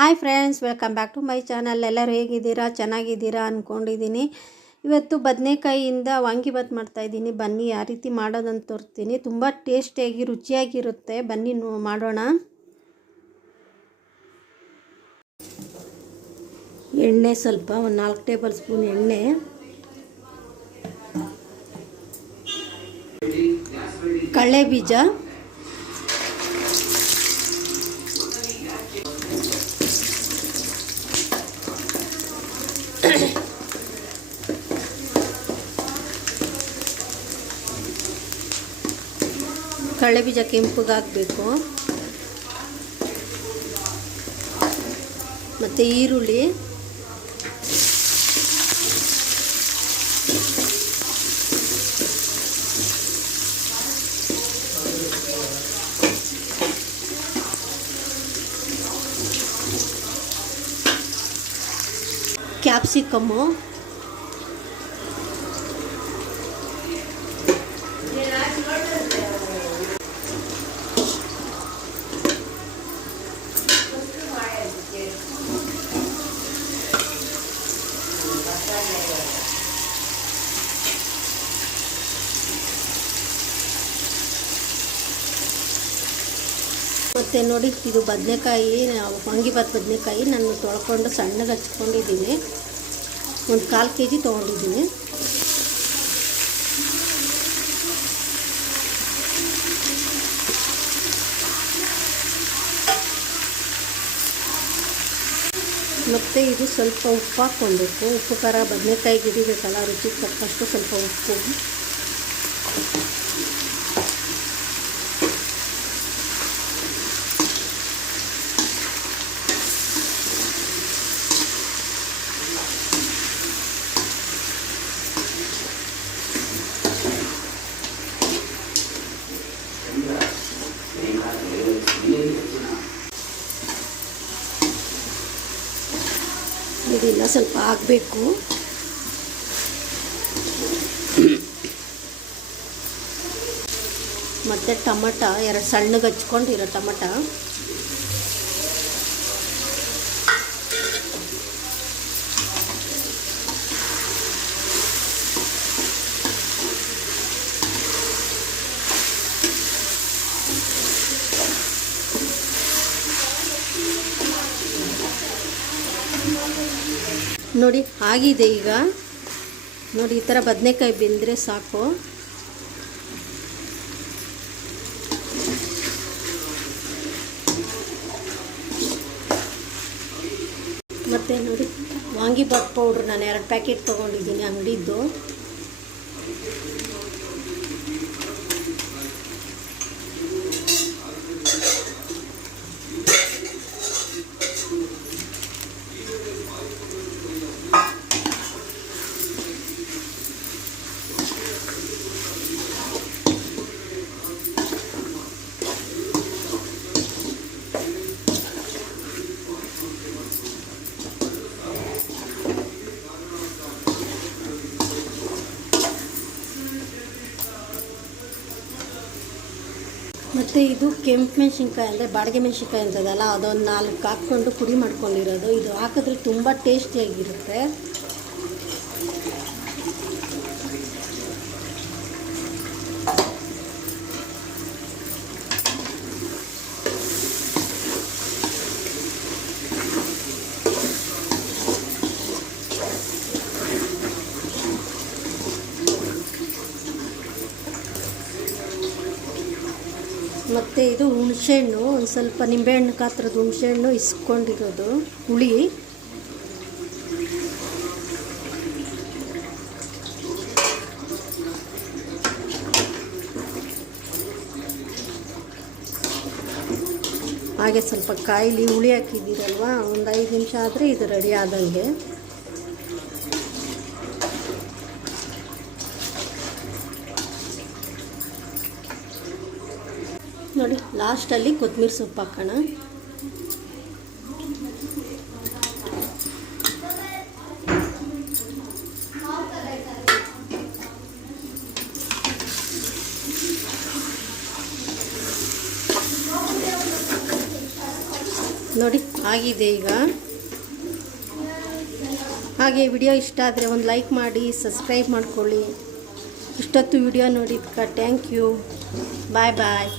Hi friends welcome back to my channel ಎಲ್ಲರೂ ಹೇಗಿದ್ದೀರಾ? ಚೆನ್ನಾಗಿದ್ದೀರಾ ಅಂದ್ಕೊಂಡಿದ್ದೀನಿ ಇವತ್ತು ಬದನೆಕಾಯಿಯಿಂದ ವಾಂಗಿಬಾತ್ ಮಾಡ್ತಾಯಿದ್ದೀನಿ ಬನ್ನಿ ಯಾವ ರೀತಿ ಮಾಡೋದಂತ ತೋರಿಸ್ತೀನಿ ತುಂಬ ಟೇಸ್ಟಿಯಾಗಿ, ರುಚಿಯಾಗಿರುತ್ತೆ. ಬನ್ನಿ ಮಾಡೋಣ. ಎಣ್ಣೆ ಸ್ವಲ್ಪ, ಒಂದು ನಾಲ್ಕು ಟೇಬಲ್ ಸ್ಪೂನ್ ಎಣ್ಣೆ. ಕಡಲೆ ಬೀಜ. ಕಡಲೆ ಬೀಜ ಕೆಂಪಗಾಗಬೇಕು ಮತ್ತು ಈರುಳ್ಳಿ. ಕ್ಯಾಪ್ಸಿಕಮ್ಮು. ಮತ್ತು ನೋಡಿ, ಇದು ಬದನೆಕಾಯಿ ವಾಂಗಿಬಾತ್ ಬದನೆಕಾಯಿ ನಾನು ತೊಳ್ಕೊಂಡು ಸಣ್ಣಗೆ ಹಚ್ಕೊಂಡಿದ್ದೀನಿ. ಒಂದು ಕಾಲು ಕೆ ಜಿ ತೊಗೊಂಡಿದ್ದೀನಿ. ಮತ್ತು ಇದು ಸ್ವಲ್ಪ ಉಪ್ಪು ಹಾಕ್ಕೊಳ್ಬೇಕು ಉಪ್ಪು ಖಾರ ಬದನೆಕಾಯಿ ಹಿಡಿಬೇಕಲ್ಲ ರುಚಿಗೆ ತಕ್ಕಷ್ಟು ಸ್ವಲ್ಪ ಉಪ್ಪು. ಇದೆಲ್ಲ ಸ್ವಲ್ಪ ಆಗಬೇಕು. ಮತ್ತು ಟಮಟ ಎರಡು ಸಣ್ಣಗೆ ಹಚ್ಕೊಂಡಿರೋ ಟಮಟ. ನೋಡಿ, ಆಗಿದೆ ಈಗ. ನೋಡಿ, ಈ ಥರ ಬದನೆಕಾಯಿ ಬೆಂದರೆ ಸಾಕು. ಮತ್ತು ನೋಡಿ ವಾಂಗಿಬಾತ್ ಪೌಡ್ರ್ ನಾನು ಎರಡು ಪ್ಯಾಕೆಟ್ ತೊಗೊಂಡಿದ್ದೀನಿ ಅಂಗಡಿದ್ದು. ಮತ್ತು ಇದು ಕೆಂಪು ಮೆಣಸಿನ್ಕಾಯಿ ಅಂದರೆ ಬಾಡಿಗೆ ಮೆಣಸಿನ್ಕಾಯಿ ಅಂತದಲ್ಲ, ಅದೊಂದು ನಾಲ್ಕು ಹಾಕ್ಕೊಂಡು ಪುಡಿ ಮಾಡ್ಕೊಂಡಿರೋದು. ಇದು ಹಾಕಿದ್ರೆ ತುಂಬ ಟೇಸ್ಟಿಯಾಗಿರುತ್ತೆ ಮತ್ತು ಇದು ಹುಣಸೆಹಣ್ಣು, ಒಂದು ಸ್ವಲ್ಪ ನಿಂಬೆಹಣ್ಣು ಹುಣಸೆ ಹುಣಸೆಹಣ್ಣು ಇಸ್ಕೊಂಡಿರೋದು, ಹುಳಿ. ಹಾಗೆ ಸ್ವಲ್ಪ ಕಾಯಿಲಿ ಹುಳಿ ಹಾಕಿದ್ದೀರಲ್ವ, ಒಂದು ಐದು ನಿಮಿಷ ಆದರೆ ಇದು ರೆಡಿ ಆದಂಗೆ. ನೋಡಿ ಲಾಸ್ಟಲ್ಲಿ ಕೊತ್ತಂಬರಿ ಸೊಪ್ಪು ಹಾಕೋಣ. ನೋಡಿ, ಆಗಿದೆ ಈಗ. ಹಾಗೆ ವಿಡಿಯೋ ಇಷ್ಟ ಆದರೆ ಒಂದು ಲೈಕ್ ಮಾಡಿ, ಸಬ್ಸ್ಕ್ರೈಬ್ ಮಾಡ್ಕೊಳ್ಳಿ. ಇಷ್ಟೊತ್ತು ವಿಡಿಯೋ ನೋಡಿದ್ಕ ಥ್ಯಾಂಕ್ ಯು ಬಾಯ್ ಬಾಯ್